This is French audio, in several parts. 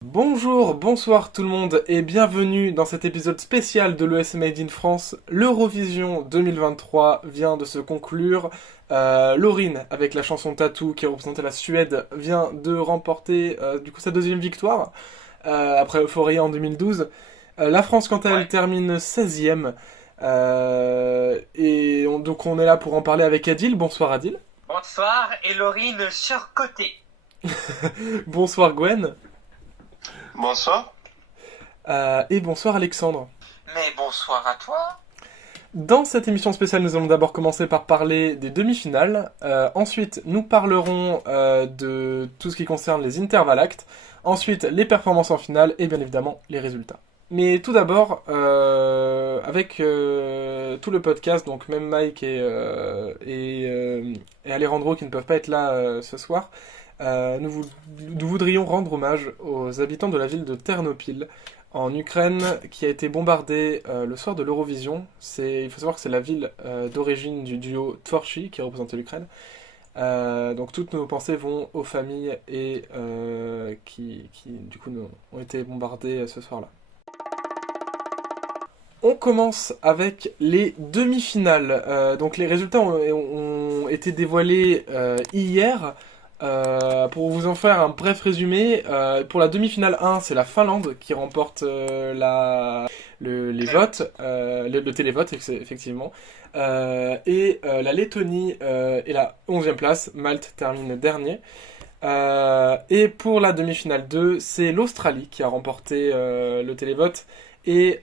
Bonjour, bonsoir tout le monde et bienvenue dans cet épisode spécial de l'ES Made in France. L'Eurovision 2023 vient de se conclure. Lauryn, avec la chanson Tattoo qui représentait la Suède, vient de remporter du coup sa deuxième victoire après Euphoria en 2012. La France, quant à elle, termine 16e. Donc on est là pour en parler avec Adil. Bonsoir Adil. Bonsoir, et Lauryn surcotée. Bonsoir Gwen. Bonsoir. Et bonsoir Alexandre. Mais bonsoir à toi. Dans cette émission spéciale, nous allons d'abord commencer par parler des demi-finales. Ensuite, nous parlerons de tout ce qui concerne les interval acts. Ensuite, les performances en finale et bien évidemment les résultats. Mais tout d'abord, avec tout le podcast, donc même Mike et Alejandro qui ne peuvent pas être là ce soir, nous voudrions rendre hommage aux habitants de la ville de Ternopil, en Ukraine, qui a été bombardée le soir de l'Eurovision. Il faut savoir que c'est la ville d'origine du duo Tvorchi qui représente l'Ukraine. Donc toutes nos pensées vont aux familles et qui du coup ont été bombardées ce soir-là. On commence avec les demi-finales. Donc les résultats ont été dévoilés hier. Pour vous en faire un bref résumé, pour la demi-finale 1, c'est la Finlande qui remporte les votes, le télévote, effectivement. Et la Lettonie est la 11e place, Malte termine dernier. Et pour la demi-finale 2, c'est l'Australie qui a remporté le télévote et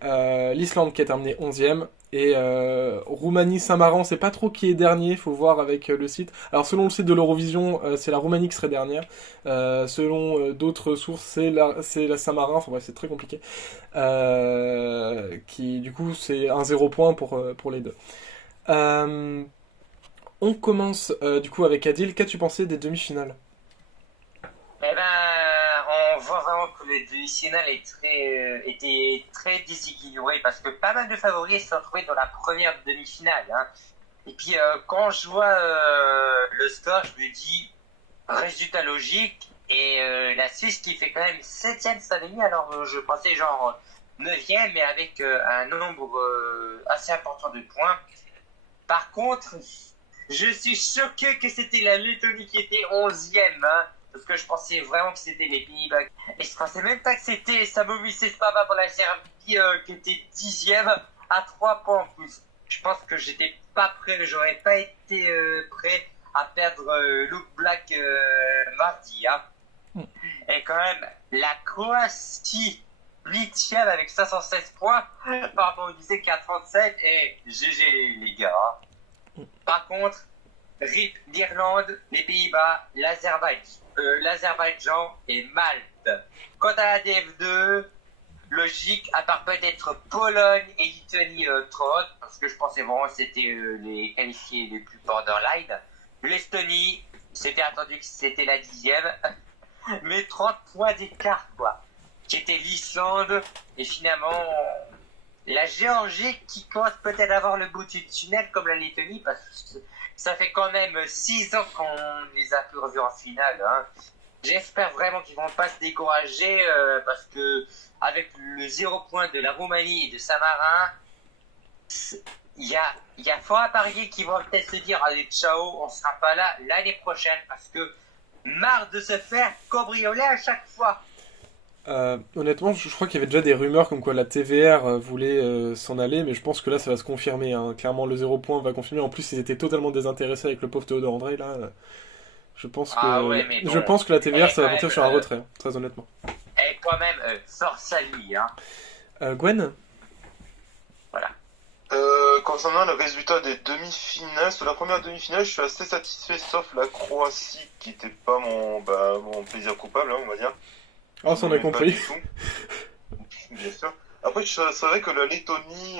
l'Islande qui a terminé 11e. Et Roumanie, Saint-Marin, on sait pas trop qui est dernier, faut voir avec le site. Alors selon le site de l'Eurovision, c'est la Roumanie qui serait dernière. Selon d'autres sources, c'est la Saint-Marin, enfin bref, c'est très compliqué. Qui du coup c'est un 0 point pour les deux. On commence du coup avec Adil, qu'as-tu pensé des demi-finales? Eh ben, on voit vraiment que les demi-finales étaient très déséquilibrées parce que pas mal de favoris se sont retrouvés dans la première demi-finale. Hein. Et puis, quand je vois le score, je me dis résultat logique. Et la Suisse qui fait quand même 7e cette année, alors je pensais genre 9e, mais avec un nombre assez important de points. Par contre, je suis choqué que c'était la Lettonie qui était 11e. Hein. Parce que je pensais vraiment que c'était les Pays-Bas. Et je pensais même pas que c'était Samovi Sespava pour la Serbie qui était 10e à 3 points en plus. Je pense que j'étais pas prêt, j'aurais pas été prêt à perdre Luke Black mardi. Hein. Et quand même, la Croatie 8e avec 516 points par rapport au lycée qui a 37 et GG les gars. Hein. Par contre, RIP l'Irlande, les Pays-Bas, l'Azerbaïdjan et Malte. Quant à la DF2, logique, à part peut-être Pologne et Lituanie trop haute, parce que je pensais vraiment que c'était les qualifiés les plus borderline. L'Estonie, c'était attendu que c'était la 10e, mais 30 points d'écart, quoi. Qui était l'Islande, et finalement, la Géorgie qui commence peut-être à avoir le bout du tunnel comme la Lettonie, parce que ça fait quand même 6 ans qu'on les a plus revus en finale. Hein. J'espère vraiment qu'ils vont pas se décourager parce que avec le 0 point de la Roumanie et de Saint-Marin, il y a fort à parier qu'ils vont peut-être se dire allez ciao, on sera pas là l'année prochaine parce que marre de se faire cambrioler à chaque fois. Honnêtement, je crois qu'il y avait déjà des rumeurs comme quoi la TVR voulait s'en aller, mais je pense que là ça va se confirmer. Hein. Clairement, le 0 point va confirmer. En plus, ils étaient totalement désintéressés avec le pauvre Théodore André. Là, je pense que la TVR ça va partir sur un retrait, très honnêtement. Et quand même, force à lui. Hein. Gwen? Voilà. Concernant le résultat des demi-finales, sur la première demi-finale, je suis assez satisfait, sauf la Croatie qui n'était pas mon plaisir coupable, hein, on va dire. Ah, ça on a compris. Bien sûr. Après, c'est vrai que la Lettonie,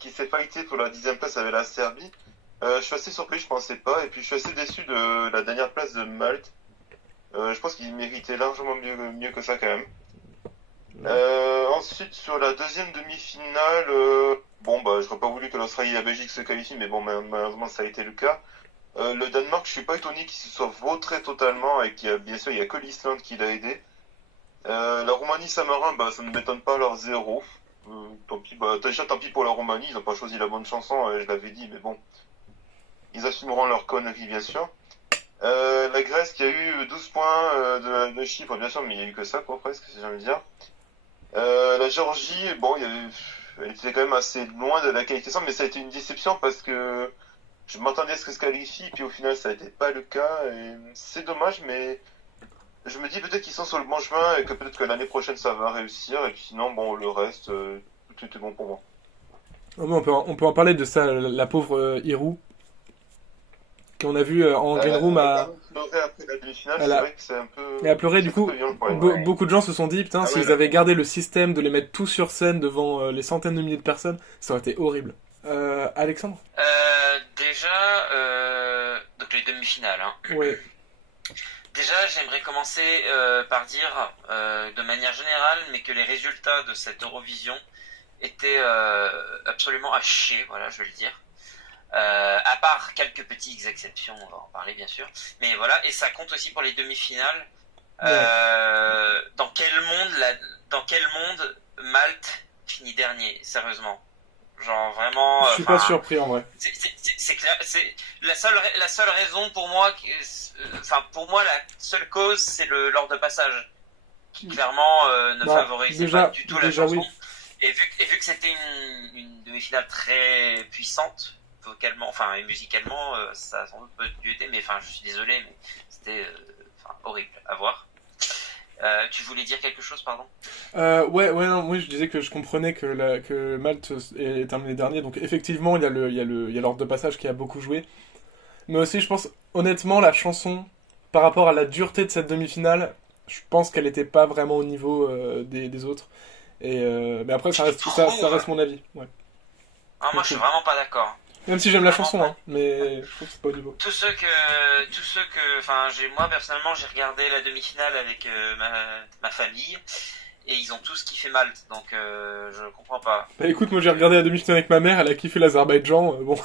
qui s'est fightée pour la 10e place avec la Serbie, je suis assez surpris, je pensais pas. Et puis, je suis assez déçu de la dernière place de Malte. Je pense qu'il méritait largement mieux que ça quand même. Ensuite, sur la deuxième demi-finale, bon, bah, j'aurais pas voulu que l'Australie et la Belgique se qualifient, mais bon, malheureusement, ça a été le cas. Le Danemark, je suis pas étonné qu'il se soit vautré totalement et bien sûr, il y a que l'Islande qui l'a aidé. La Roumanie, Saint-Marin, bah, ça ne m'étonne pas leur 0. Tant pis, bah, déjà, tant pis pour la Roumanie, ils ont pas choisi la bonne chanson, je l'avais dit, mais bon, ils assumeront leur connerie, bien sûr. La Grèce qui a eu 12 points de chiffres, bien sûr, mais il y a eu que ça, quoi, presque, si j'ai envie de dire. La Géorgie, bon, elle était quand même assez loin de la qualification, mais ça a été une déception parce que je m'attendais à ce que se qualifie, puis au final, ça n'était pas le cas. Et c'est dommage, mais je me dis peut-être qu'ils sont sur le bon chemin et que peut-être que l'année prochaine, ça va réussir. Et puis sinon, bon, le reste, tout est bon pour moi. Oh, mais on peut en parler de ça, la pauvre Hirou, qu'on a vu en Green Room à... Après la demi-finale, c'est vrai que c'est un peu... Et à pleurer, du coup, ouais. beaucoup de gens se sont dit, putain, s'ils avaient gardé le système de les mettre tous sur scène devant les centaines de milliers de personnes, ça aurait été horrible. Alexandre Déjà, donc les demi-finales. Hein. Ouais. Déjà, j'aimerais commencer par dire, de manière générale, mais que les résultats de cette Eurovision étaient absolument à chier, voilà, je vais le dire. À part quelques petites exceptions, on va en parler bien sûr. Mais voilà, et ça compte aussi pour les demi-finales. Ouais. Dans quel monde Malte finit dernier, sérieusement? Genre vraiment. Je suis pas surpris en vrai. C'est clair. C'est la seule raison pour moi. Pour moi, la seule cause, c'est l'ordre de passage qui clairement ne favorisait pas du tout la chanson. Oui. Et vu que c'était une demi-finale très puissante vocalement, enfin et musicalement, ça a sans doute pas dû être. Mais enfin, je suis désolé, mais c'était horrible à voir. Tu voulais dire quelque chose, pardon? Oui, je disais que je comprenais que Malte est terminé dernier, donc effectivement, il y a l'ordre de passage qui a beaucoup joué. Mais aussi, je pense, honnêtement, la chanson, par rapport à la dureté de cette demi-finale, je pense qu'elle n'était pas vraiment au niveau des autres. Mais après, ça reste mon avis. Ouais. Ah, moi, je suis vraiment pas d'accord. Même si j'aime la chanson, hein, mais je trouve que c'est pas au niveau. Tous ceux que, enfin, moi personnellement, j'ai regardé la demi-finale avec ma famille et ils ont tous kiffé Malte, donc je comprends pas. Bah écoute, moi j'ai regardé la demi-finale avec ma mère, elle a kiffé l'Azerbaïdjan, bon.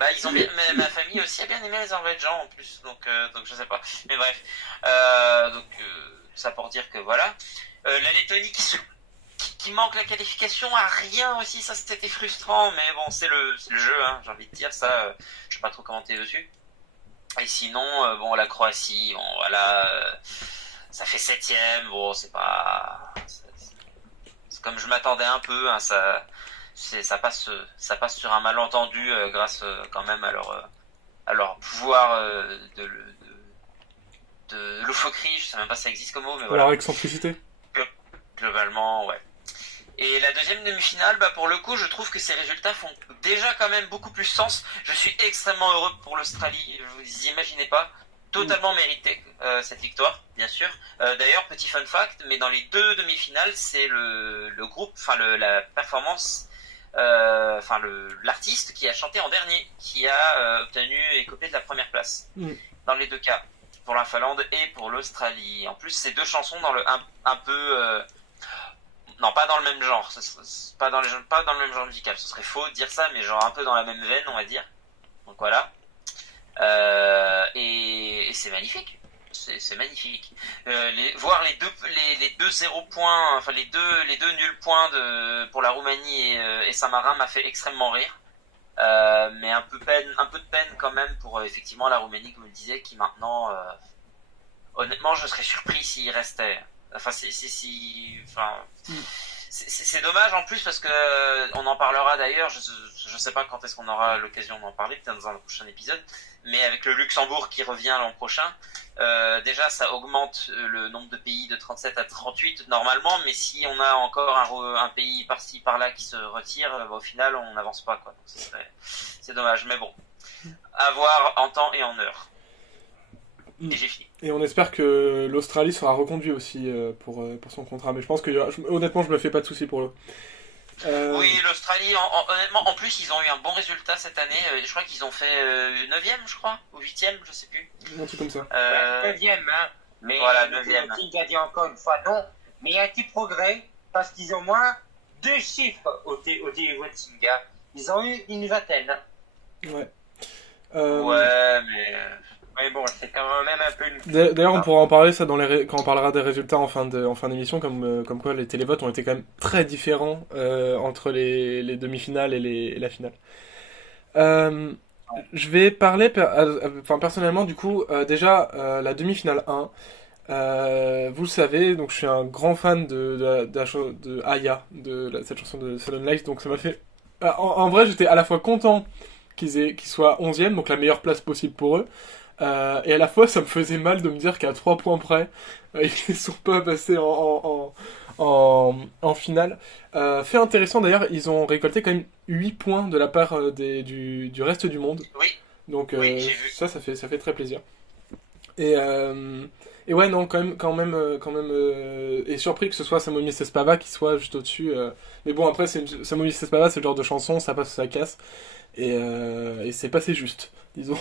Bah ils ont bien, ma famille aussi a bien aimé l'Azerbaïdjan en plus, donc je sais pas. Mais bref, ça pour dire que voilà, la Lettonie qui manque la qualification à rien aussi, ça c'était frustrant, mais bon, c'est le jeu, hein, j'ai envie de dire ça, je sais pas trop commenter dessus. Et sinon, bon, la Croatie, bon, voilà, ça fait 7ème, bon, c'est pas, c'est comme je m'attendais un peu, hein, ça passe sur un malentendu grâce quand même à leur pouvoir de loufoquerie, je sais même pas si ça existe comme mot, mais voilà. Alors excentricité. Globalement, ouais. Et la deuxième demi-finale, bah pour le coup, je trouve que ces résultats font déjà quand même beaucoup plus sens. Je suis extrêmement heureux pour l'Australie, vous imaginez pas. Totalement mérité cette victoire, bien sûr. D'ailleurs, petit fun fact, mais dans les deux demi-finales, c'est le groupe, enfin la performance, l'artiste qui a chanté en dernier, qui a obtenu et copié de la première place. Dans les deux cas, pour la Finlande et pour l'Australie. En plus, c'est deux chansons dans un peu... non, pas dans le même genre, pas dans le même genre musical, ce serait faux de dire ça, mais genre un peu dans la même veine, on va dire. Donc voilà. Et c'est magnifique. C'est magnifique. Voir les deux 0 points, enfin les deux nuls points pour la Roumanie et Saint-Marin m'a fait extrêmement rire. Mais un peu de peine quand même pour effectivement la Roumanie, comme je le disais, qui maintenant, honnêtement, je serais surpris s'il restait. Enfin, c'est dommage en plus parce que on en parlera d'ailleurs. Je sais pas quand est-ce qu'on aura l'occasion d'en parler, peut-être dans un prochain épisode. Mais avec le Luxembourg qui revient l'an prochain, déjà ça augmente le nombre de pays de 37 à 38 normalement. Mais si on a encore un pays par-ci par-là qui se retire, au final on n'avance pas quoi. C'est dommage, mais bon, à voir en temps et en heure. Et j'ai fini. Et on espère que l'Australie sera reconduite aussi pour son contrat. Mais je pense que honnêtement, je me fais pas de soucis pour eux. Oui, l'Australie, honnêtement, en plus, ils ont eu un bon résultat cette année. Je crois qu'ils ont fait 9ème, je crois, ou 8ème, je sais plus. Un truc comme ça. 9ème, hein. Mais voilà, 9ème. Il a dit encore une fois non. Mais il y a un petit progrès parce qu'ils ont moins 2 chiffres au télévoting. Hein. Ils ont eu une vingtaine. Ouais. Ouais, mais bon, c'est quand même un peu une... D'ailleurs, on pourra en parler ça quand on parlera des résultats en fin d'émission, comme quoi les télévotes ont été quand même très différents entre les demi-finales et la finale. Je vais parler personnellement du coup déjà la demi-finale 1. Vous le savez, donc je suis un grand fan de Aya, cette chanson de Sudden Light, donc ça m'a fait... En vrai, j'étais à la fois content qu'ils soient 11e, donc la meilleure place possible pour eux, et à la fois ça me faisait mal de me dire qu'à 3 points près, ils sont pas passés en finale. Fait intéressant d'ailleurs, ils ont récolté quand même 8 points de la part du reste du monde. Oui. Donc Oui, j'ai vu. ça fait très plaisir. Et ouais, non, quand même, et surpris que ce soit Samomis Espava qui soit juste au-dessus. Mais bon, après, Samomis Espava, c'est le genre de chanson, ça passe ou ça casse. Et c'est passé juste, disons.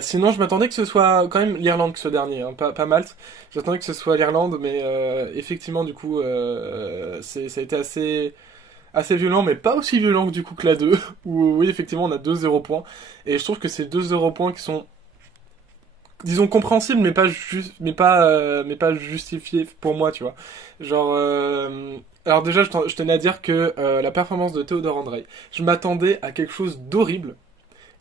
Sinon, je m'attendais que ce soit quand même l'Irlande que ce dernier, hein, pas Malte. J'attendais que ce soit l'Irlande, mais effectivement, du coup, ça a été assez violent, mais pas aussi violent que du coup que la 2, où oui, effectivement, on a 2-0 points. Et je trouve que ces 2-0 points qui sont, disons, compréhensibles, mais pas justifiés pour moi, tu vois. Genre, alors déjà, je tenais à dire que la performance de Théodore Andrei, je m'attendais à quelque chose d'horrible.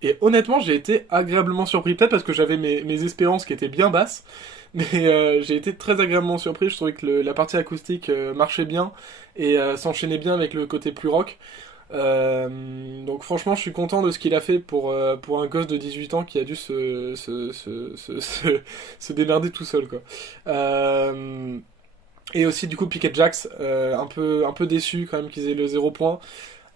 Et honnêtement, j'ai été agréablement surpris, peut-être parce que j'avais mes espérances qui étaient bien basses, mais j'ai été très agréablement surpris. Je trouvais que la partie acoustique marchait bien et s'enchaînait bien avec le côté plus rock. Donc franchement, je suis content de ce qu'il a fait pour un gosse de 18 ans qui a dû se démerder tout seul, quoi. Et aussi, du coup, Piquet Jax, un peu déçu quand même qu'ils aient le 0 point.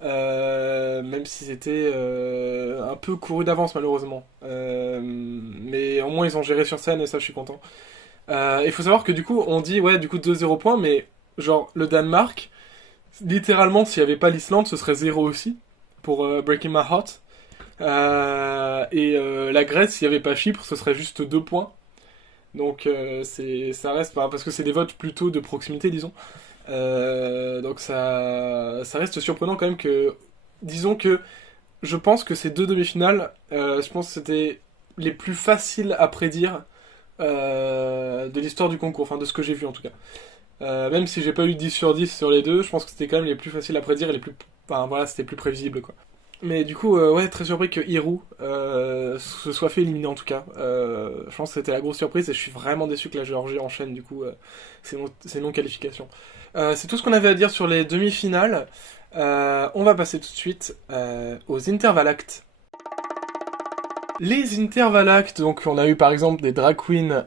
Même si c'était un peu couru d'avance malheureusement. Mais au moins ils ont géré sur scène et ça je suis content. Il faut savoir que du coup on dit ouais du coup 2-0 points mais genre le Danemark littéralement s'il n'y avait pas l'Islande ce serait 0 aussi pour Breaking My Heart. La Grèce s'il n'y avait pas Chypre ce serait juste 2 points. Donc ça reste parce que c'est des votes plutôt de proximité disons. Donc ça reste surprenant quand même que, disons que je pense que ces deux demi-finales, je pense que c'était les plus faciles à prédire de l'histoire du concours, enfin de ce que j'ai vu en tout cas. Même si j'ai pas eu 10 sur 10 sur les deux, je pense que c'était quand même les plus faciles à prédire et enfin voilà, c'était plus prévisible quoi. Mais du coup, ouais, très surpris que Hiru se soit fait éliminer en tout cas. Je pense que c'était la grosse surprise et je suis vraiment déçu que la Géorgie enchaîne du coup ces non-qualifications. C'est tout ce qu'on avait à dire sur les demi-finales. On va passer tout de suite aux intervalactes. Les intervalactes, donc on a eu par exemple des drag queens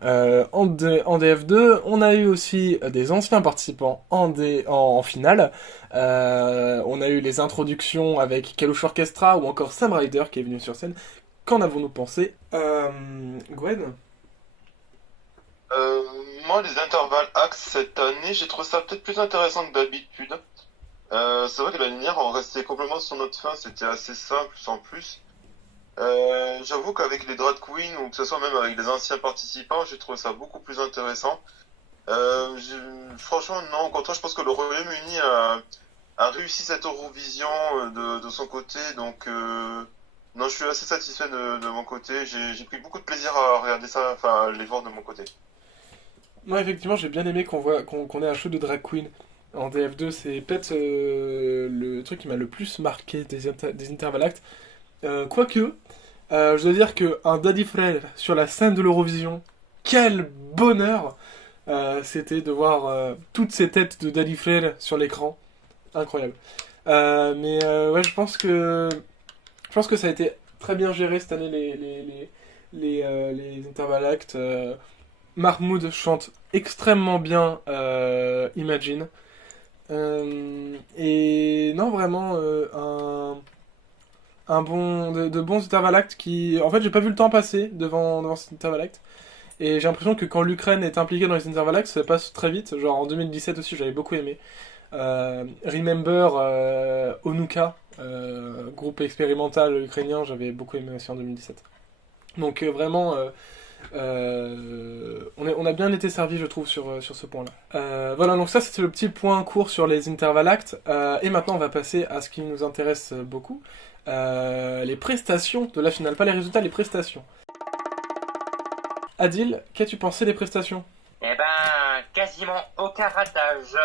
en DF2, on a eu aussi des anciens participants en finale, on a eu les introductions avec Kalush Orchestra ou encore Sam Ryder qui est venu sur scène. Qu'en avons-nous pensé Gwen Moi, les intervalles acts cette année, j'ai trouvé ça peut-être plus intéressant que d'habitude. C'est vrai que l'année dernière, on restait complètement sur notre fin, c'était assez simple sans plus. J'avoue qu'avec les drag queens ou que ce soit même avec les anciens participants, j'ai trouvé ça beaucoup plus intéressant. Franchement, non, au contraire, je pense que le Royaume-Uni a réussi cette Eurovision de son côté, donc non, je suis assez satisfait de mon côté. J'ai pris beaucoup de plaisir à regarder ça, enfin à les voir de mon côté. Moi, effectivement, j'ai bien aimé qu'on ait un show de drag queen en DF2. C'est peut-être le truc qui m'a le plus marqué des intervalactes. Quoique, je dois dire qu'un Daddy Frère sur la scène de l'Eurovision, quel bonheur c'était de voir toutes ces têtes de Daddy Frère sur l'écran. Incroyable. Ouais, je pense que ça a été très bien géré cette année les intervalactes. Mahmoud chante extrêmement bien Imagine. Et non, vraiment, de bons intervalactes qui... En fait, j'ai pas vu le temps passer devant cet intervalacte. Et j'ai l'impression que quand l'Ukraine est impliquée dans les intervalactes, ça passe très vite. Genre en 2017 aussi, j'avais beaucoup aimé. Remember Onuka, groupe expérimental ukrainien, j'avais beaucoup aimé aussi en 2017. Donc vraiment On a bien été servi, je trouve, sur ce point-là. Voilà, donc ça c'était le petit point court sur les intervalles actes. Et maintenant on va passer à ce qui nous intéresse beaucoup, les prestations de la finale, pas les résultats, les prestations. Adil, qu'as-tu pensé des prestations? Eh ben, quasiment aucun ratage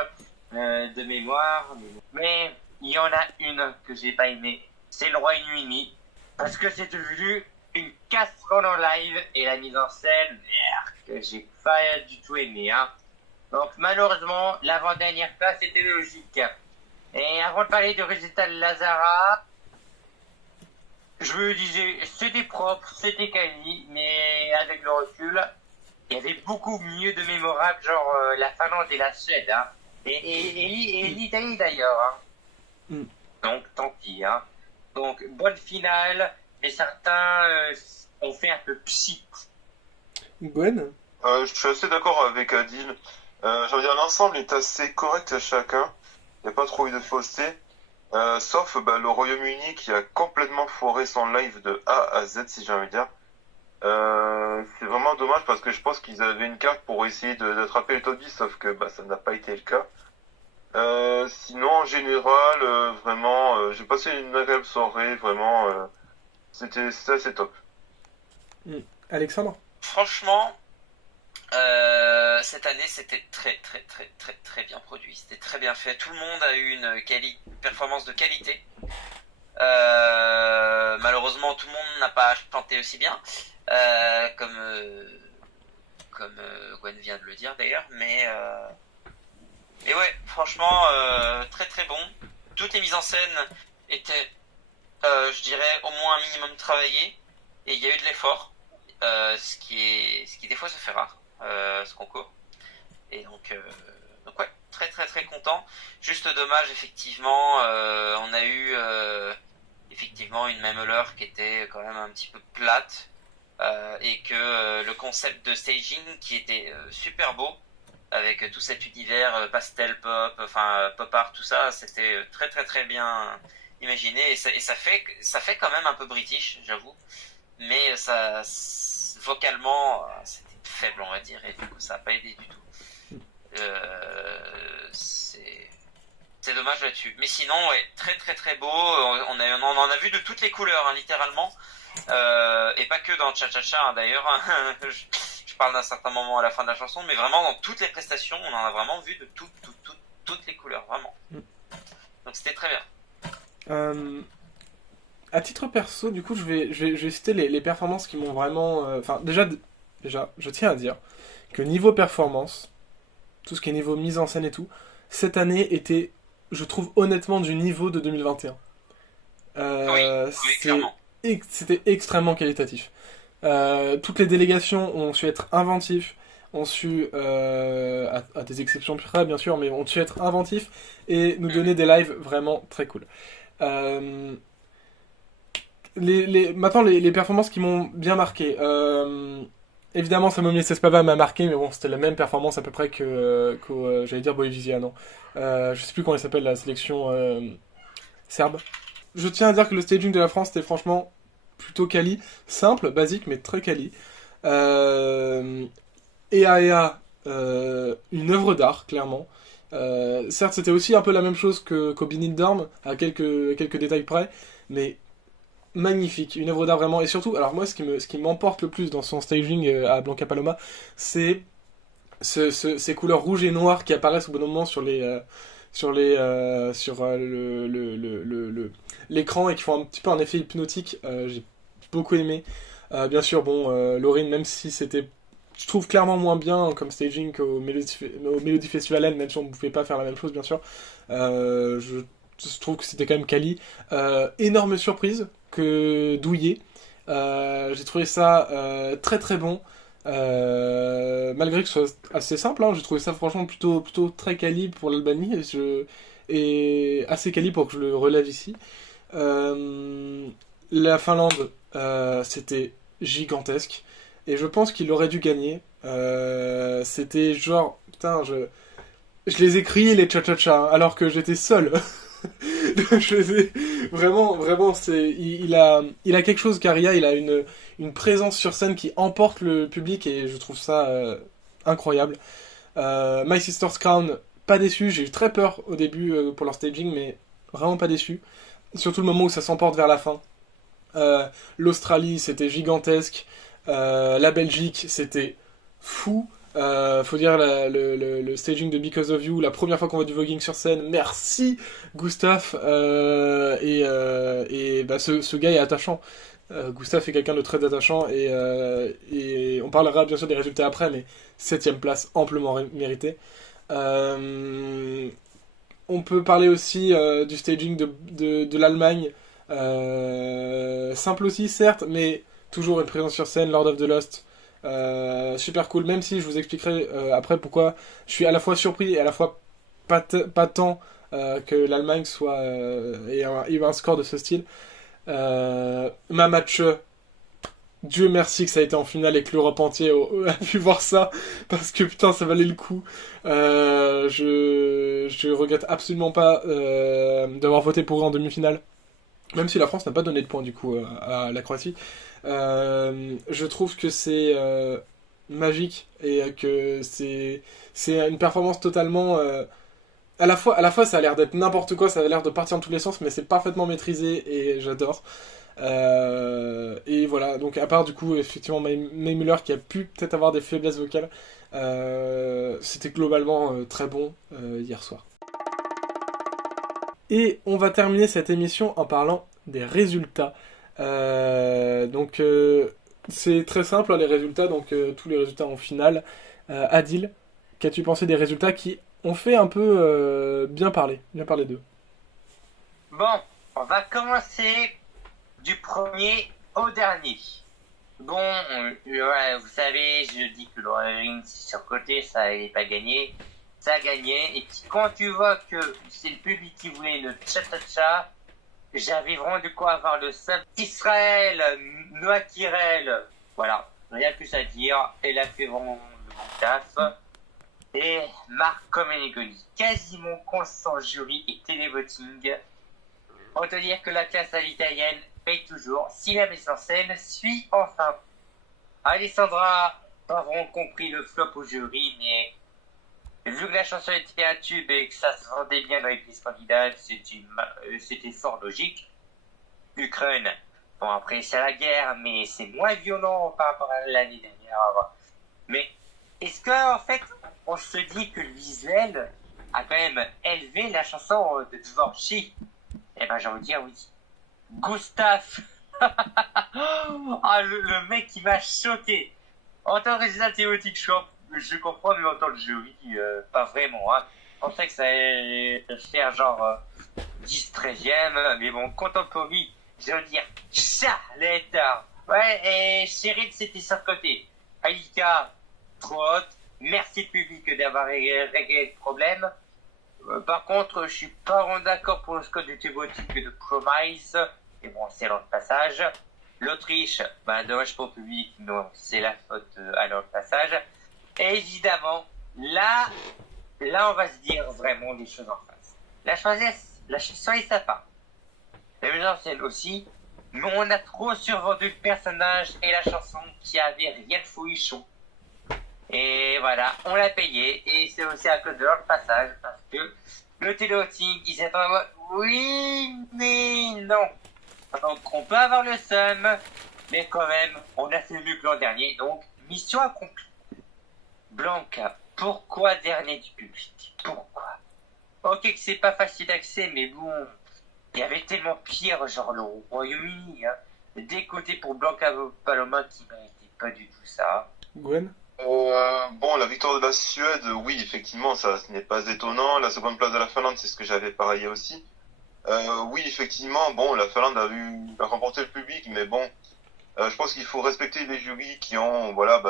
de mémoire. Mais il y en a une que j'ai pas aimée. C'est le Roi Inouï. Parce que c'est devenu une casserole en live et la mise en scène, merde, que j'ai pas du tout aimé. Hein. Donc malheureusement, l'avant-dernière place était logique. Et avant de parler du résultat de Lazara, je me disais, c'était propre, c'était quali, mais avec le recul, il y avait beaucoup mieux de mémorables, genre la Finlande et la Suède. Hein. Et l'Italie d'ailleurs. Hein. Mm. Donc tant pis. Hein. Donc bonne finale, mais certains ont fait un peu pchit. Gwen? Je suis assez d'accord avec Adil. Je veux dire, l'ensemble est assez correct à chacun. Il n'y a pas trop eu de fausseté. Sauf le Royaume-Uni qui a complètement foiré son live de A à Z, si j'ai envie de dire. C'est vraiment dommage parce que je pense qu'ils avaient une carte pour essayer d'attraper le top 10, sauf que ça n'a pas été le cas. Sinon, en général, vraiment, j'ai passé une agréable soirée, vraiment, c'était assez top. Alexandre? Franchement, cette année c'était très bien produit, c'était très bien fait, tout le monde a eu une performance de qualité. Malheureusement tout le monde n'a pas chanté aussi bien, comme Gwen vient de le dire d'ailleurs, mais et ouais, franchement très bon. Toutes les mises en scène étaient, je dirais, au moins un minimum travaillées, et il y a eu de l'effort, ce qui des fois se fait rare, ce concours. Et donc ouais, très content. Juste dommage, effectivement, on a eu effectivement une Mameleur qui était quand même un petit peu plate, et que le concept de staging qui était super beau, avec tout cet univers pastel pop, enfin pop art, tout ça, c'était très bien imaginé, et ça fait quand même un peu british, j'avoue, mais ça vocalement c'était faible, on va dire, et du coup ça n'a pas aidé du tout. C'est dommage là-dessus, mais sinon ouais, très beau. On en a vu de toutes les couleurs, hein, littéralement, et pas que dans Cha Cha Cha, hein, d'ailleurs. Je parle d'un certain moment à la fin de la chanson, mais vraiment dans toutes les prestations, on en a vraiment vu de toutes les couleurs, vraiment. Donc c'était très bien. À titre perso, du coup, je vais citer les performances qui m'ont vraiment... Enfin, déjà, je tiens à dire que niveau performance, tout ce qui est niveau mise en scène et tout, cette année était, je trouve, honnêtement du niveau de 2021. Oui, clairement. C'était extrêmement qualitatif. Toutes les délégations ont su être inventifs, ont su, à des exceptions près bien sûr, mais ont su être inventifs et nous donner des lives vraiment très cool. Maintenant, les performances qui m'ont bien marqué. Évidemment, Samomier Sespava m'a marqué, mais bon, c'était la même performance à peu près qu'au j'allais dire Bolivia, non. Je sais plus comment elle s'appelle, la sélection serbe. Je tiens à dire que le staging de la France était franchement plutôt quali, simple, basique, mais très quali. EA, une œuvre d'art, clairement. Certes, c'était aussi un peu la même chose qu'au Binit Dorm, à quelques détails près, mais magnifique, une œuvre d'art vraiment. Et surtout, alors moi, ce qui m'emporte le plus dans son staging à Blanca Paloma, c'est ces couleurs rouges et noires qui apparaissent au bon moment sur l'écran et qui font un petit peu un effet hypnotique. J'ai beaucoup aimé. Bien sûr, Laurine, même si c'était, je trouve, clairement moins bien comme staging qu'au Melody Festival N, même si on ne pouvait pas faire la même chose, bien sûr. Je trouve que c'était quand même quali. Énorme surprise que Douillet. J'ai trouvé ça très bon. Malgré que ce soit assez simple, hein, j'ai trouvé ça franchement plutôt très quali pour l'Albanie et assez quali pour que je le relève ici. La Finlande, c'était gigantesque et je pense qu'il aurait dû gagner. C'était genre, putain, je les ai criés les cha-cha-cha alors que j'étais seul. Vraiment, il a quelque chose, Kariya, il a une présence sur scène qui emporte le public et je trouve ça incroyable. My Sister's Crown, pas déçu, j'ai eu très peur au début pour leur staging, mais vraiment pas déçu. Surtout le moment où ça s'emporte vers la fin. L'Australie, c'était gigantesque. La Belgique, c'était fou. Faut dire le staging de Because of You, la première fois qu'on voit du voguing sur scène. Merci Gustave. Ce gars est attachant. Gustave est quelqu'un de très attachant et on parlera bien sûr des résultats après, mais 7ème place amplement méritée. On peut parler aussi du staging de l'Allemagne. Simple aussi, certes, mais toujours une présence sur scène, Lord of the Lost. Super cool, même si je vous expliquerai après pourquoi je suis à la fois surpris et à la fois pas tant que l'Allemagne ait un score de ce style. Ma match, Dieu merci que ça a été en finale et que l'Europe entière a pu voir ça, parce que putain ça valait le coup. Je regrette absolument pas d'avoir voté pour eux en demi-finale, même si la France n'a pas donné de points du coup à la Croatie. Je trouve que c'est magique et que c'est une performance totalement à la fois ça a l'air d'être n'importe quoi, ça a l'air de partir dans tous les sens, mais c'est parfaitement maîtrisé et j'adore. Et voilà, donc à part du coup effectivement May Muller qui a pu peut-être avoir des faiblesses vocales, c'était globalement très bon hier soir. Et on va terminer cette émission en parlant des résultats. C'est très simple les résultats, donc tous les résultats en finale. Adil, qu'as-tu pensé des résultats qui ont fait un peu bien parler d'eux? Bon, on va commencer du premier au dernier. Bon, ouais, vous savez, je dis que Lorraine, c'est surcoté, ça n'allait pas gagner. Ça a gagné. Et puis quand tu vois que c'est le public qui voulait le cha-cha-cha, j'avais vraiment de quoi avoir le sub. Israël, Noah Kirel, voilà, rien plus à dire. Elle a fait vraiment le bon taf. Et Marc Comenegoni, quasiment constant jury et télévoting. On peut dire que la classe à l'italienne paye toujours. Si la mise en scène suit enfin. Alessandra, pas vraiment compris le flop au jury, mais vu que la chanson était un tube et que ça se vendait bien dans les pistes candidates, c'était fort logique. Ukraine, bon après c'est la guerre, mais c'est moins violent par rapport à l'année dernière. Mais est-ce qu'en fait, on se dit que le visuel a quand même élevé la chanson de Dvorak? Eh ben j'ai envie de dire oui. Gustave le mec qui m'a choqué. En tant que résultat théorique, je comprends, mais en tant que jury, pas vraiment. Hein. Je pensais que ça allait faire genre 10-13e, mais bon, content pour lui, je veux dire, l'état. Ouais, et Cheryl, c'était sur le côté. Alika, trop haute. Merci le public d'avoir réglé le problème. Par contre, je suis pas vraiment d'accord pour le score de théorique de Promise. Et bon, c'est l'autre passage. L'Autriche, dommage pour le public, non, c'est la faute à l'autre passage. Et évidemment, là, on va se dire vraiment les choses en face. La chanson est sympa. La mise en scène aussi, mais on a trop survendu le personnage et la chanson qui avait rien de fouillichon. Et voilà, on l'a payé, et c'est aussi à cause de leur passage, parce que le télévoting, ils étaient en mode, oui, mais non. Donc on peut avoir le seum, mais quand même, on a fait mieux que l'an dernier, donc mission accomplie. Blanca, pourquoi dernier du public? Pourquoi? Ok que c'est pas facile d'accès, mais bon, il y avait tellement pire, genre le Royaume-Uni, hein. Des côtés pour Blanca Paloma qui méritait pas du tout ça. Gwen? Bon, la victoire de la Suède, oui, effectivement, ça ce n'est pas étonnant. La seconde place de la Finlande, c'est ce que j'avais parié aussi. Oui, effectivement, bon, la Finlande a remporté le public, mais bon, je pense qu'il faut respecter les jurys qui ont, voilà,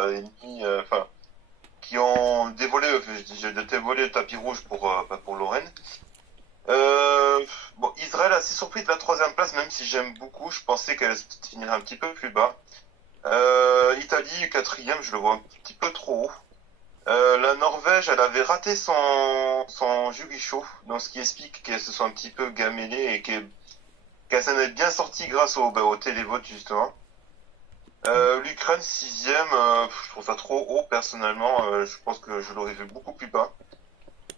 qui ont dévoilé le tapis rouge pour Lorraine. Bon, Israël assez surpris de la troisième place, même si j'aime beaucoup, je pensais qu'elle finirait un petit peu plus bas. Italie, quatrième, je le vois un petit peu trop haut. La Norvège, elle avait raté son jury show, donc ce qui explique qu'elle se soit un petit peu gamellée et qu'elle s'en est bien sortie grâce au télévote, justement. L'Ukraine, 6ème, je trouve ça trop haut, personnellement. Je pense que je l'aurais vu beaucoup plus bas.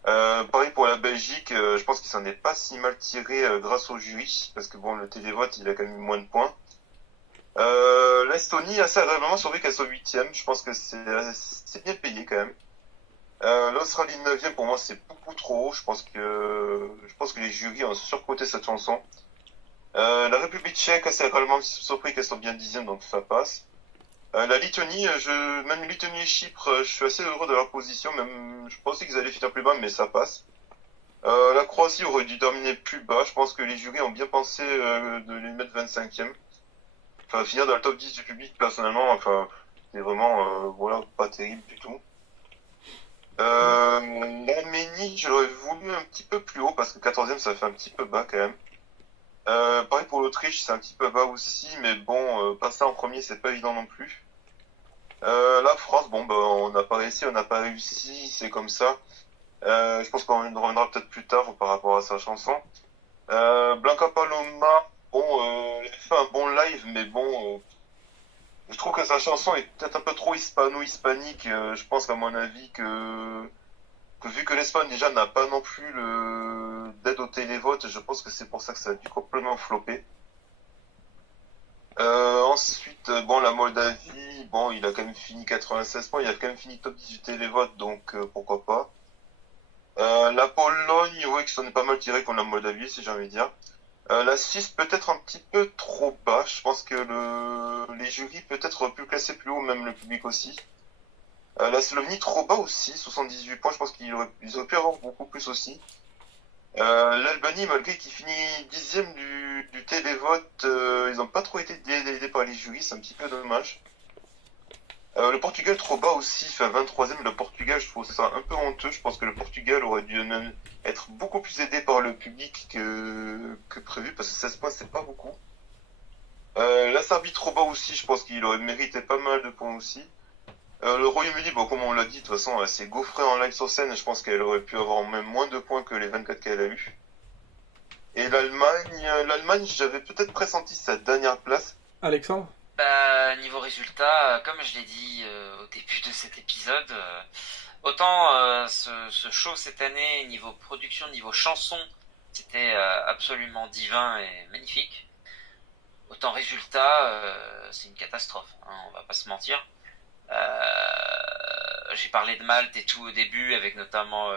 Pareil pour la Belgique, je pense qu'il s'en est pas si mal tiré grâce au jury, parce que bon, le télévote, il a quand même eu moins de points. L'Estonie, assez agréablement survécu qu'elle soit 8ème, je pense que c'est bien payé quand même. L'Australie 9ème, pour moi, c'est beaucoup trop haut, je pense que les jurys ont surcoté cette chanson. La République tchèque, assez agréablement surpris qu'elle soit bien 10ème, donc ça passe. La Lituanie, même Lituanie et Chypre, je suis assez heureux de leur position, même je pensais qu'ils allaient finir plus bas, mais ça passe. La Croatie aurait dû terminer plus bas, je pense que les jurys ont bien pensé de les mettre 25ème. Enfin, finir dans le top 10 du public, personnellement, enfin, c'est vraiment, voilà, pas terrible du tout. L'Arménie, je l'aurais voulu un petit peu plus haut, parce que 14ème, ça fait un petit peu bas quand même. Pareil pour l'Autriche, c'est un petit peu bas aussi, mais bon, passer en premier, c'est pas évident non plus. La France, bon, bah, on n'a pas réussi, c'est comme ça. Je pense qu'on reviendra peut-être plus tard par rapport à sa chanson. Blanca Paloma, bon, elle a fait un bon live, mais bon, je trouve que sa chanson est peut-être un peu trop hispano-hispanique. Je pense qu'à mon avis que vu que l'Espagne déjà n'a pas non plus d'aide au télévote, je pense que c'est pour ça que ça a dû complètement flopper. Ensuite, bon, la Moldavie, bon, il a quand même fini 96 points, il a quand même fini top 10 du télévote, donc pourquoi pas. La Pologne, oui, qui s'en est pas mal tiré contre la Moldavie, si j'ai envie de dire. La Suisse, peut-être un petit peu trop bas, je pense que les jurys peut-être auraient pu le classer plus haut, même le public aussi. La Slovénie, trop bas aussi, 78 points, je pense qu'ils auraient pu avoir beaucoup plus aussi. L'Albanie, malgré qu'ils finissent 10ème du télévote, ils n'ont pas trop été aidés par les jurys, c'est un petit peu dommage. Le Portugal, trop bas aussi, fait 23ème. Le Portugal, je trouve ça un peu honteux. Je pense que le Portugal aurait dû même être beaucoup plus aidé par le public que prévu, parce que 16 points, c'est pas beaucoup. La Serbie, trop bas aussi, je pense qu'il aurait mérité pas mal de points aussi. Le Royaume-Uni, bon, comme on l'a dit, de toute façon, elle s'est gaufrée en live sur scène, et je pense qu'elle aurait pu avoir même moins de points que les 24 qu'elle a eu. Et l'Allemagne, j'avais peut-être pressenti sa dernière place. Alexandre? Bah, niveau résultat, comme je l'ai dit au début de cet épisode, autant ce show cette année, niveau production, niveau chanson, c'était absolument divin et magnifique. Autant résultat, c'est une catastrophe, hein, on va pas se mentir. J'ai parlé de Malte et tout au début, avec notamment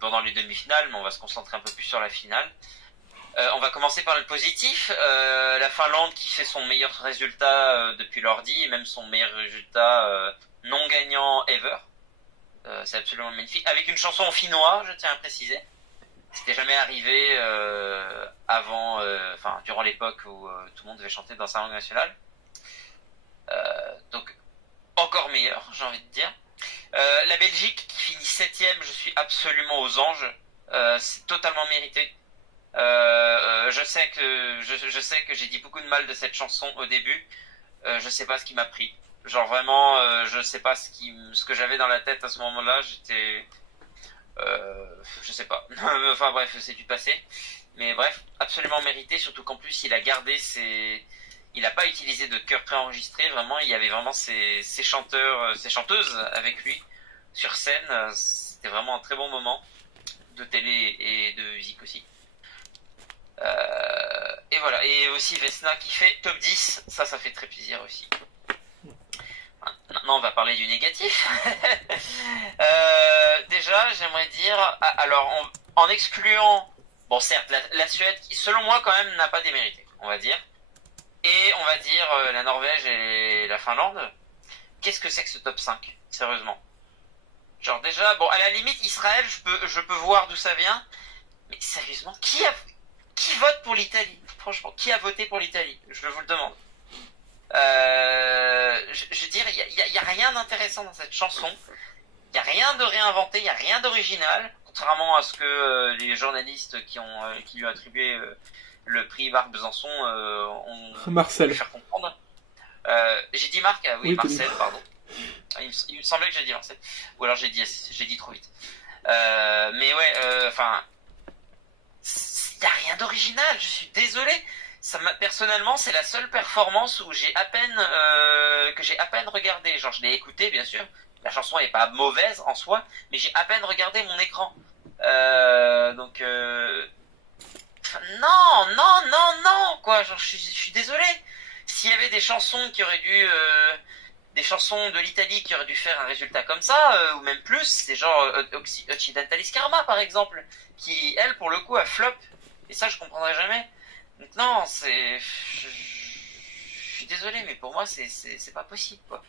pendant les demi-finales, mais on va se concentrer un peu plus sur la finale. On va commencer par le positif. La Finlande qui fait son meilleur résultat depuis l'ordi, et même son meilleur résultat non gagnant ever. C'est absolument magnifique. Avec une chanson en finnois, je tiens à préciser. C'était jamais arrivé avant, durant l'époque où tout le monde devait chanter dans sa langue nationale. Donc encore meilleur, j'ai envie de dire. La Belgique qui finit 7ème, je suis absolument aux anges. C'est totalement mérité. Je sais que j'ai dit beaucoup de mal de cette chanson au début. Je sais pas ce qui m'a pris. Genre vraiment, je sais pas ce que j'avais dans la tête à ce moment-là. Je sais pas. Enfin bref, c'est du passé. Mais bref, absolument mérité. Surtout qu'en plus, il a pas utilisé de chœur préenregistré. Vraiment, il y avait vraiment ses chanteurs, ses chanteuses avec lui sur scène. C'était vraiment un très bon moment de télé et de musique aussi. Et voilà, et aussi Vesna qui fait top 10, ça fait très plaisir aussi. Maintenant on va parler du négatif. Déjà j'aimerais dire, alors en excluant, bon certes la Suède qui selon moi quand même n'a pas démérité, on va dire, et on va dire la Norvège et la Finlande, qu'est-ce que c'est que ce top 5, sérieusement? Genre déjà, bon à la limite Israël je peux voir d'où ça vient, mais sérieusement, qui vote pour l'Italie? Franchement, qui a voté pour l'Italie? Je vous le demande. Je veux dire, il y a rien d'intéressant dans cette chanson. Il y a rien de réinventé, il y a rien d'original, contrairement à ce que les journalistes qui lui ont attribué le prix Marc Besançon ont Marcel. pu faire comprendre. J'ai dit Marc, oui, Marcel, pardon. Il me semblait que j'ai dit Marcel. Ou alors j'ai dit trop vite. Mais ouais, enfin. Il n'y a rien rien d'original, je suis désolé. Personnellement, c'est la seule performance où que j'ai à peine regardé. Genre, je l'ai écouté, bien sûr. La chanson est pas mauvaise en soi, mais j'ai à peine regardé mon écran. Donc, non, non, non, non, quoi. Genre, je suis désolé. S'il y avait des chansons qui auraient dû, des chansons de l'Italie qui auraient dû faire un résultat comme ça, ou même plus, c'est genre Occidentalis Karma, par exemple, qui, elle, pour le coup, a flop. Et ça, je comprendrai jamais. Donc non, je suis désolé, mais pour moi, c'est pas possible, quoi.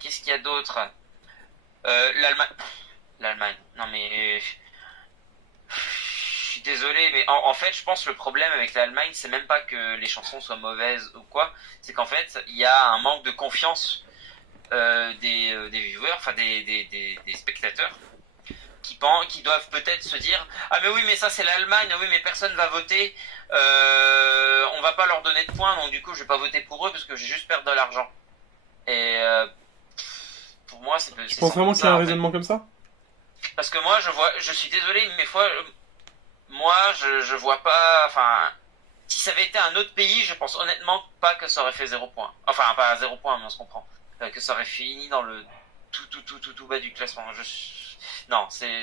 Qu'est-ce qu'il y a d'autre? L'Allemagne. L'Allemagne. Non, mais... Je suis désolé, mais en fait, je pense que le problème avec l'Allemagne, c'est même pas que les chansons soient mauvaises ou quoi, c'est qu'en fait, il y a un manque de confiance des viewers, enfin des spectateurs, qui doivent peut-être se dire ah mais oui mais ça c'est l'Allemagne, oui mais personne va voter, on va pas leur donner de points donc du coup je vais pas voter pour eux parce que j'ai juste perdre de l'argent. Et pour moi c'est Je pense vraiment qu'il y a un raisonnement comme ça. Parce que moi je suis désolé mais moi je vois pas, enfin si ça avait été un autre pays je pense honnêtement pas que ça aurait fait 0 point, enfin pas 0 point mais on se comprend, que ça aurait fini dans le tout bas du classement. Non, c'est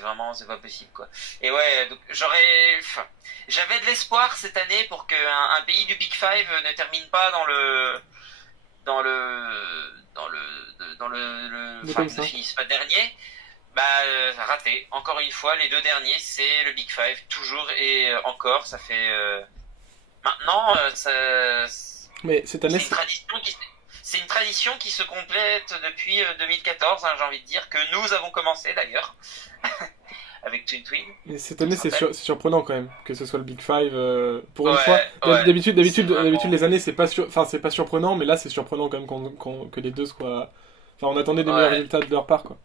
vraiment, c'est pas possible, quoi. Et ouais, donc j'avais de l'espoir cette année pour qu'un pays du Big Five ne termine pas enfin, ne finisse pas dernier. Bah, raté. Encore une fois, les deux derniers, c'est le Big Five, toujours et encore. Ça fait, maintenant, Mais cette année, c'est une tradition qui se complète depuis 2014, hein, j'ai envie de dire, que nous avons commencé d'ailleurs, avec Twin Twin. Mais cette année, c'est surprenant quand même, que ce soit le Big Five, pour une Ouais, fois. ouais. D'habitude, vraiment... les années, c'est pas surprenant, mais là, c'est surprenant quand même que les deux soient... Enfin, on attendait des meilleurs résultats de leur part, quoi.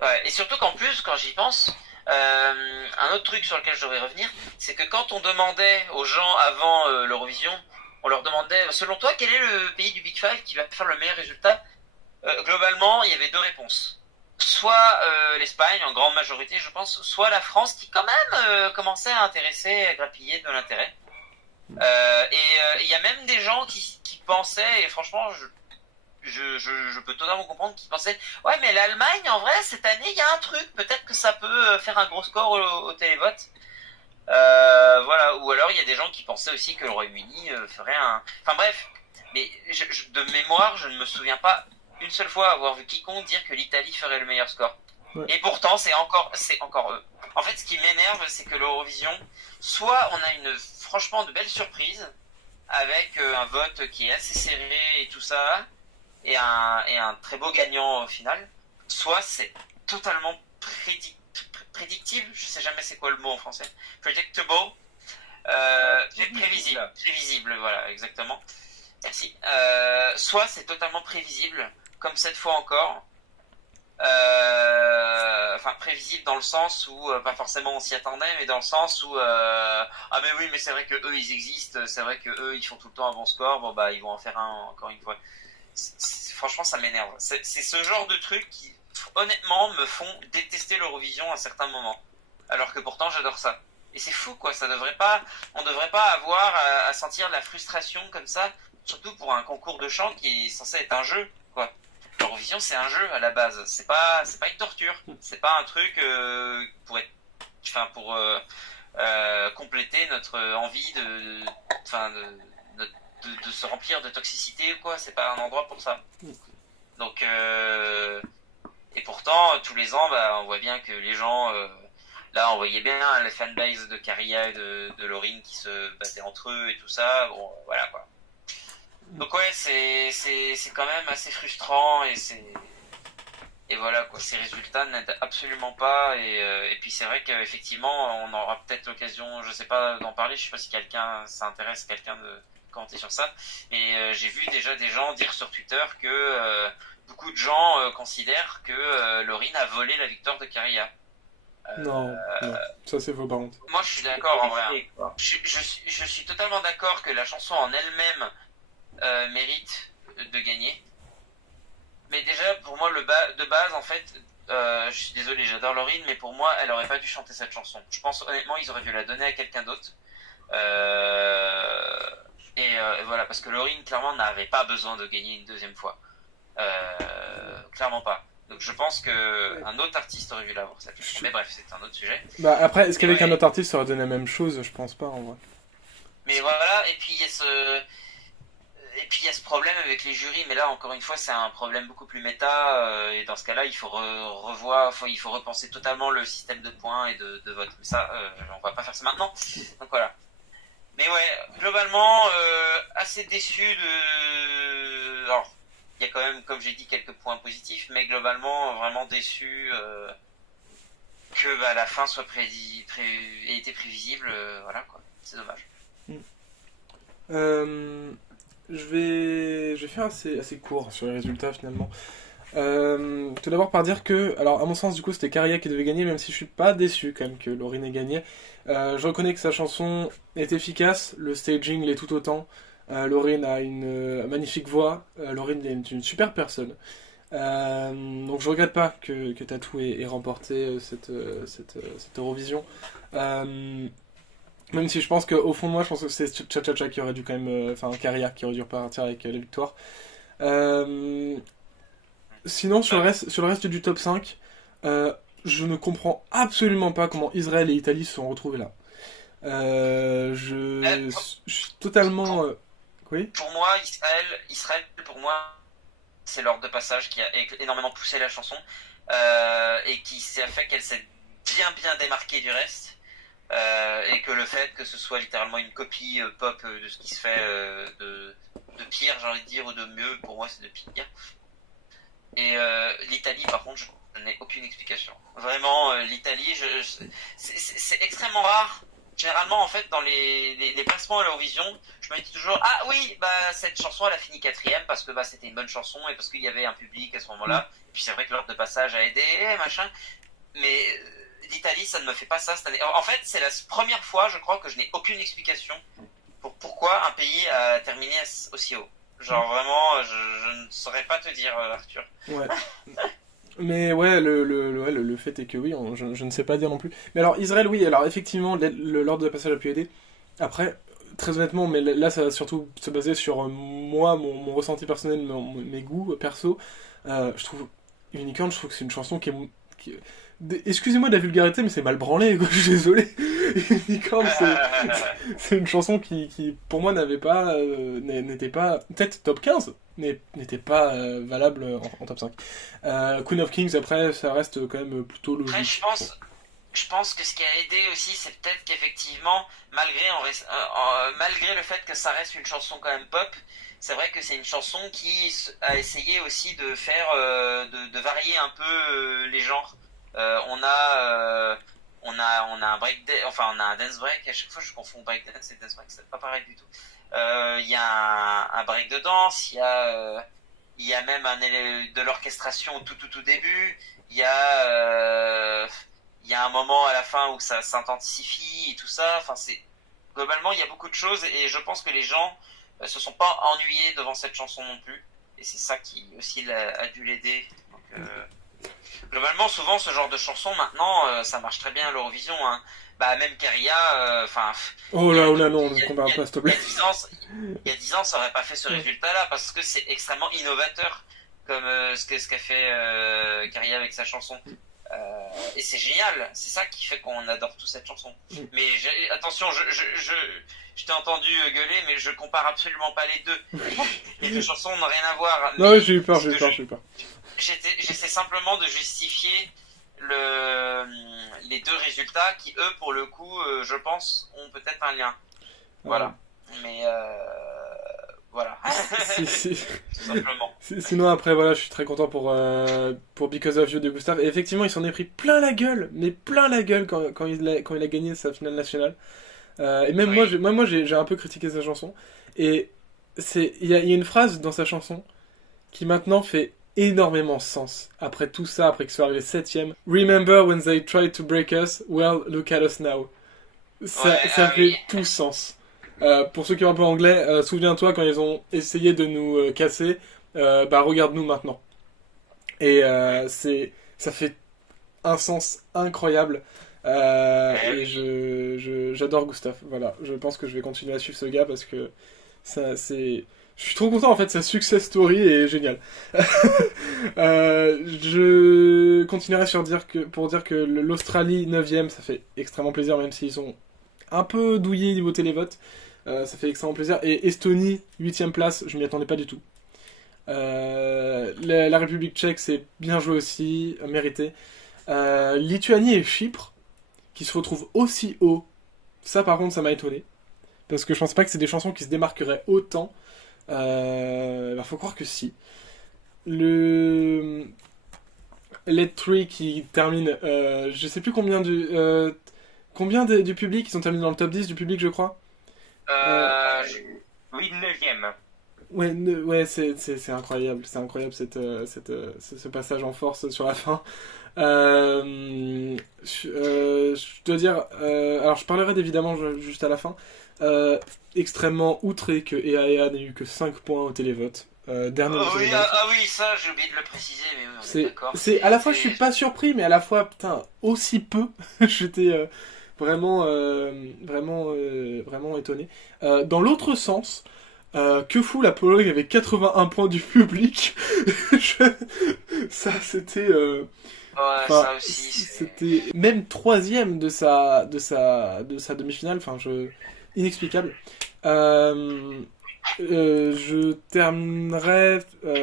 Ouais, et surtout qu'en plus, quand j'y pense, un autre truc sur lequel je devrais revenir, c'est que quand on demandait aux gens avant l'Eurovision, on leur demandait, selon toi, quel est le pays du Big Five qui va faire le meilleur résultat? Globalement, il y avait deux réponses. Soit l'Espagne, en grande majorité, je pense, soit la France, qui quand même commençait à intéresser, à grappiller de l'intérêt. Et il y a même des gens qui pensaient, et franchement, je peux totalement comprendre, qui pensaient ouais mais l'Allemagne en vrai cette année il y a un truc, peut-être que ça peut faire un gros score au télévote. Voilà, ou alors il y a des gens qui pensaient aussi que le Royaume-Uni ferait un... Enfin bref, mais de mémoire je ne me souviens pas une seule fois avoir vu quiconque dire que l'Italie ferait le meilleur score. Ouais. Et pourtant c'est encore eux. En fait ce qui m'énerve c'est que l'Eurovision, soit on a franchement de belles surprises avec un vote qui est assez serré et tout ça, et un très beau gagnant au final, soit c'est totalement prédictible, je sais jamais c'est quoi le mot en français, predictable, prévisible, voilà, exactement, merci, soit c'est totalement prévisible, comme cette fois encore, enfin prévisible dans le sens où, pas forcément on s'y attendait, mais dans le sens où, ah mais oui mais c'est vrai que eux ils existent, c'est vrai que eux ils font tout le temps un bon score, bon bah ils vont en faire un encore une fois. Franchement ça m'énerve, c'est ce genre de trucs qui honnêtement me font détester l'Eurovision à certains moments, alors que pourtant j'adore ça, et c'est fou quoi, on devrait pas avoir à sentir de la frustration comme ça, surtout pour un concours de chant qui est censé être un jeu quoi. L'Eurovision c'est un jeu à la base, c'est pas une torture, c'est pas un truc pour compléter notre envie de se remplir de toxicité ou quoi, c'est pas un endroit pour ça. Donc et pourtant tous les ans on voit bien que les gens là on voyait bien les fanbase de Caria et de Lauryn qui se battaient entre eux et tout ça, bon voilà quoi. Donc ouais c'est quand même assez frustrant, et voilà quoi, ces résultats n'aident absolument pas, et puis c'est vrai qu'effectivement on aura peut-être l'occasion, je sais pas, d'en parler, je sais pas si ça intéresse quelqu'un de commenter sur ça, mais j'ai vu déjà des gens dire sur Twitter que beaucoup de gens considèrent que Lauryn a volé la victoire de Caria. Non, ça c'est faux par contre. Moi je suis d'accord en vrai, je suis totalement d'accord que la chanson en elle-même mérite de gagner, mais déjà pour moi de base en fait je suis désolé, j'adore Lauryn, mais pour moi, elle aurait pas dû chanter cette chanson. Je pense honnêtement, ils auraient dû la donner à quelqu'un d'autre. Euh, voilà, parce que Lauryn, clairement, n'avait pas besoin de gagner une deuxième fois. Clairement pas. Donc je pense que un autre artiste aurait dû l'avoir cette chanson. Mais bref, c'est un autre sujet. Bah après, est-ce Mais qu'avec un ouais, autre artiste ça aurait donné la même chose? Je pense pas en vrai. mais voilà, et puis il y a ce problème avec les jurys, mais là encore une fois c'est un problème beaucoup plus méta, et dans ce cas-là il faut il faut repenser totalement le système de points et de vote. Mais ça, on va pas faire ça maintenant. Donc voilà. Mais ouais, globalement, assez déçu de. Alors, il y a quand même, comme j'ai dit, quelques points positifs, mais globalement, vraiment déçu que bah, la fin soit ait été prévisible. Voilà quoi, c'est dommage. Euh, je vais faire assez court sur les résultats finalement. Tout d'abord par dire que, alors à mon sens du coup c'était Caria qui devait gagner, même si je suis pas déçu quand même que Lauryn ait gagné. Je reconnais que sa chanson est efficace, le staging l'est tout autant. Lauryn a une magnifique voix, Lauryn est une super personne. Donc je regrette pas que Tattoo ait remporté cette Eurovision. Même si je pense qu'au fond de moi, je pense que c'est Cha-Cha-Cha qui aurait dû quand même, enfin Caria qui aurait dû repartir avec la victoire. Euh, Sinon, sur le reste du top 5, je ne comprends absolument pas comment Israël et Italie se sont retrouvés là. Je suis totalement. Oui? Pour moi, Israël, pour moi, c'est l'ordre de passage qui a énormément poussé la chanson, et qui s'est fait qu'elle s'est bien démarquée du reste. Et que le fait que ce soit littéralement une copie pop de ce qui se fait de pire, j'ai envie de dire, ou de mieux, pour moi c'est de pire. Et l'Italie, par contre, je n'ai aucune explication. Vraiment, l'Italie, c'est extrêmement rare. Généralement, en fait, dans les classements à l'Eurovision, je me dis toujours, ah oui, bah cette chanson, elle a fini quatrième parce que bah c'était une bonne chanson et parce qu'il y avait un public à ce moment-là. Et puis c'est vrai que l'ordre de passage a aidé, machin. Mais l'Italie, ça ne me fait pas ça cette année. En fait, c'est la première fois, je crois, que je n'ai aucune explication pour pourquoi un pays a terminé aussi haut. Genre vraiment, je ne saurais pas te dire, Arthur. Ouais. Mais ouais, le fait est que oui, je ne sais pas dire non plus. Mais alors, Israël, oui, alors effectivement, l'ordre de passage a pu aider. Après, très honnêtement, mais là, ça va surtout se baser sur moi, mon ressenti personnel, mes goûts perso. Je trouve Unicorn, je trouve que c'est une chanson excusez-moi de la vulgarité, mais c'est mal branlé, quoi, je suis désolé. Unicorn, c'est une chanson qui, pour moi, n'était pas, peut-être top 15, mais n'était pas valable en top 5. Queen of Kings, après, ça reste quand même plutôt Après, logique. je pense que ce qui a aidé aussi, c'est peut-être qu'effectivement, malgré le fait que ça reste une chanson quand même pop, c'est vrai que c'est une chanson qui a essayé aussi de faire, de varier un peu les genres. On a un enfin on a un dance break. À chaque fois, je confonds break dance et dance break, c'est pas pareil du tout. Il y a un break de danse, il y a même de l'orchestration au tout début. Il y a un moment à la fin où ça s'intensifie et tout ça. Enfin, globalement, il y a beaucoup de choses et je pense que les gens se sont pas ennuyés devant cette chanson non plus. Et c'est ça qui aussi a dû l'aider. Donc, globalement, souvent, ce genre de chanson, maintenant, ça marche très bien à l'Eurovision. Hein. Bah, même Caria, enfin, Oh là, non, ne compare pas, s'il te il y plaît. a 10 ans, il y a 10 ans, ça aurait pas fait ce résultat-là parce que c'est extrêmement innovateur comme ce qu'a fait Caria avec sa chanson. Et c'est génial, c'est ça qui fait qu'on adore toute cette chanson. Mais attention, je t'ai entendu gueuler, mais je compare absolument pas les deux. Les deux chansons n'ont rien à voir. Non, Mais j'ai eu peur. j'essaie simplement de justifier les deux résultats qui, eux, pour le coup, je pense, ont peut-être un lien. Voilà. Mais voilà. Si. Tout simplement. Sinon, après, voilà, je suis très content pour Because of You de Gustave. Et effectivement, il s'en est pris plein la gueule, mais plein la gueule quand il a gagné sa finale nationale. Et même Oui. moi, j'ai un peu critiqué sa chanson. Et il y a une phrase dans sa chanson qui maintenant fait énormément sens. Après tout ça, après qu'il soit arrivé 7ème. Remember when they tried to break us? Well, look at us now. Ça fait Oui. tout sens. Pour ceux qui ont un peu anglais, souviens-toi quand ils ont essayé de nous casser, bah regarde-nous maintenant. Et c'est ça fait un sens incroyable. Et j'adore Gustave. Voilà, je pense que je vais continuer à suivre ce gars parce que ça, c'est. Je suis trop content en fait, sa success story est géniale. Je continuerai pour dire que l'Australie 9ème, ça fait extrêmement plaisir, même s'ils sont un peu douillés niveau télévote. Ça fait extrêmement plaisir. Et Estonie, 8ème place, je m'y attendais pas du tout. La République tchèque, c'est bien joué aussi, mérité. Lituanie et Chypre, qui se retrouvent aussi haut. Ça, par contre, ça m'a étonné. Parce que je pense pas que c'est des chansons qui se démarqueraient autant. Faut croire que si. Le Let 3 qui termine, je sais plus combien du public, ils ont terminé dans le top 10 du public, je crois. Oui, 9ème. Ouais, c'est incroyable, ce passage en force sur la fin. Je dois dire, alors je parlerai évidemment juste à la fin. Extrêmement outré que EAEA n'ait eu que 5 points au télévote. Dernier au télévote. Oui, ça j'ai oublié de le préciser, mais oui, on est d'accord. À la fois je suis pas surpris, mais à la fois, putain, aussi peu. J'étais vraiment étonné. Dans l'autre sens, que fout la Pologne avec 81 points du public? Ça, c'était. Ça aussi. C'était même 3ème de sa demi-finale. Inexplicable. Je terminerai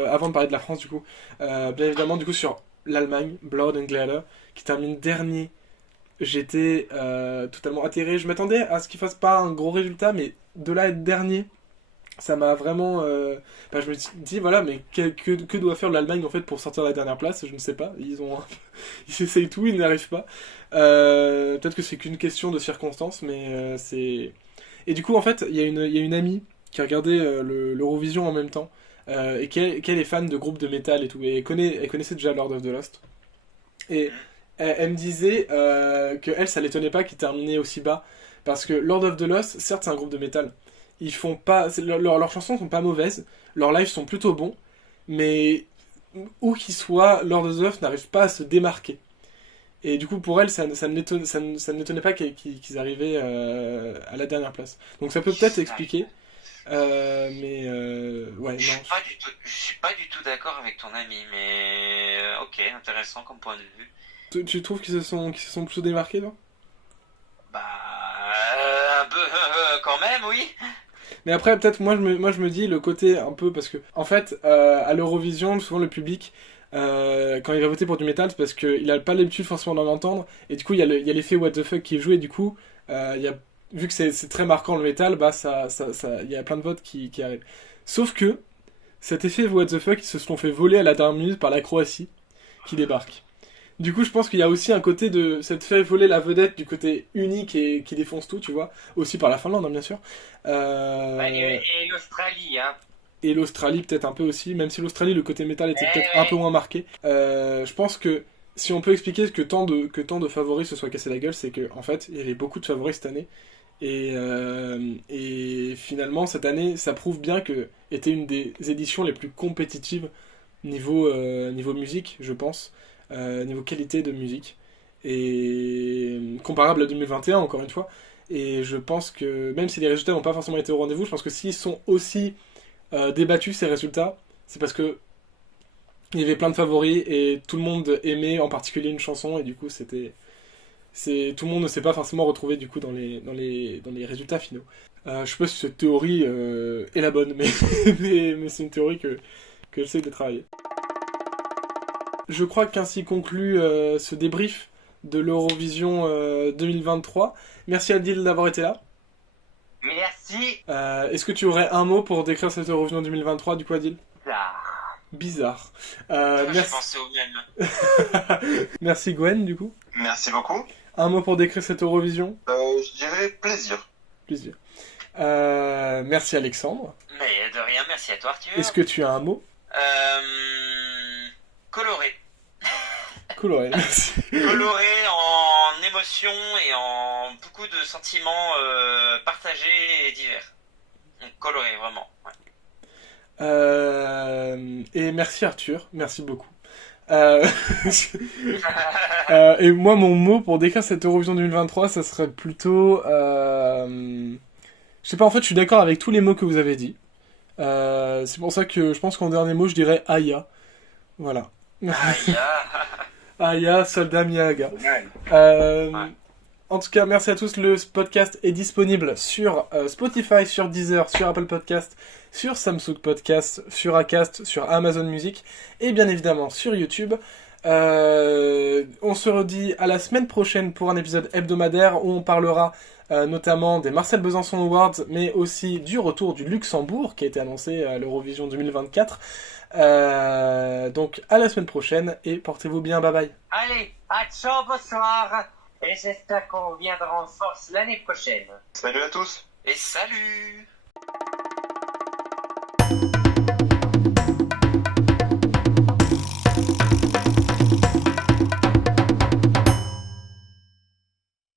avant de parler de la France du coup. Bien évidemment du coup sur l'Allemagne, Blood and Glitter, qui termine dernier. J'étais totalement atterré. Je m'attendais à ce qu'il fasse pas un gros résultat, mais de là à être dernier, ça m'a vraiment. Je me suis dit voilà, mais que doit faire l'Allemagne en fait pour sortir de la dernière place? Je ne sais pas. Ils essayent tout, ils n'y arrivent pas. Peut-être que c'est qu'une question de circonstances, mais c'est. Et du coup en fait, il y a une amie qui a regardé l'Eurovision en même temps et qui est fan de groupes de métal et tout, et elle connaissait déjà Lord of the Lost. Et elle me disait que elle, ça l'étonnait pas qu'ils terminaient aussi bas, parce que Lord of the Lost, certes c'est un groupe de métal, ils font pas, leurs chansons sont pas mauvaises, leurs lives sont plutôt bons, mais où qu'ils soient, Lord of the Lost n'arrive pas à se démarquer. Et du coup pour elle, ça ne l'étonnait pas qu'ils arrivaient à la dernière place. Donc ça peut peut-être expliquer. Ouais, je suis pas du tout d'accord avec ton ami, mais ok, intéressant comme point de vue. Tu trouves qu'ils se sont plutôt démarqués, non? Bah, un peu quand même, oui. Mais après, peut-être, moi je me dis le côté un peu, parce que, en fait, à l'Eurovision, souvent le public, quand il va voter pour du métal, c'est parce qu'il a pas l'habitude forcément d'en entendre, et du coup, il y a l'effet what the fuck qui est joué, et du coup, vu que c'est très marquant le métal, bah, il y a plein de votes qui arrivent. Sauf que, cet effet what the fuck, ils se sont fait voler à la dernière minute par la Croatie, qui débarque. Du coup, je pense qu'il y a aussi un côté de cette fait voler la vedette du côté unique et qui défonce tout, tu vois. Aussi par la Finlande, hein, bien sûr. Et l'Australie, hein. Et l'Australie, peut-être un peu aussi, même si l'Australie, le côté métal était peut-être un peu moins marqué. Je pense que si on peut expliquer que tant de favoris se soient cassés la gueule, c'est que en fait, il y avait beaucoup de favoris cette année. Et finalement, cette année, ça prouve bien que était une des éditions les plus compétitives niveau musique, je pense. Niveau qualité de musique, et comparable à 2021 encore une fois. Et je pense que même si les résultats n'ont pas forcément été au rendez-vous, je pense que s'ils sont aussi débattus ces résultats, c'est parce que il y avait plein de favoris et tout le monde aimait en particulier une chanson, et du coup tout le monde ne s'est pas forcément retrouvé du coup dans les résultats finaux. Je sais pas si cette théorie est la bonne, mais c'est une théorie que j'essaie de travailler. Je crois qu'ainsi conclut ce débrief de l'Eurovision 2023. Merci Adil d'avoir été là. Merci. Est-ce que tu aurais un mot pour décrire cette Eurovision 2023 du coup, Adil? Bizarre. J'ai Merci. pensé au même. Merci Gwen du coup. Merci beaucoup. Un mot pour décrire cette Eurovision? Je dirais plaisir. Plaisir. Merci Alexandre. Mais de rien, merci à toi Arthur. Est-ce que tu as un mot? Coloré. Coloré, merci. Coloré en émotions et en beaucoup de sentiments partagés et divers. Donc coloré, vraiment. Ouais. Et merci Arthur, merci beaucoup. Euh, et moi, mon mot pour décrire cette Eurovision 2023, ça serait plutôt... Je sais pas, en fait, je suis d'accord avec tous les mots que vous avez dit. C'est pour ça que je pense qu'en dernier mot, je dirais Aya. Voilà. Aïe, Aya, soldat Miyaga. Ouais. Ouais. En tout cas, merci à tous. Le podcast est disponible sur Spotify, sur Deezer, sur Apple Podcast, sur Samsung Podcast, sur Acast, sur Amazon Music et bien évidemment sur YouTube. On se redit à la semaine prochaine pour un épisode hebdomadaire où on parlera notamment des Marcel Besançon Awards, mais aussi du retour du Luxembourg qui a été annoncé à l'Eurovision 2024. Donc à la semaine prochaine et portez-vous bien, bye bye. Allez, à ciao, bonsoir. Et j'espère qu'on reviendra en force l'année prochaine. Salut à tous. et salut!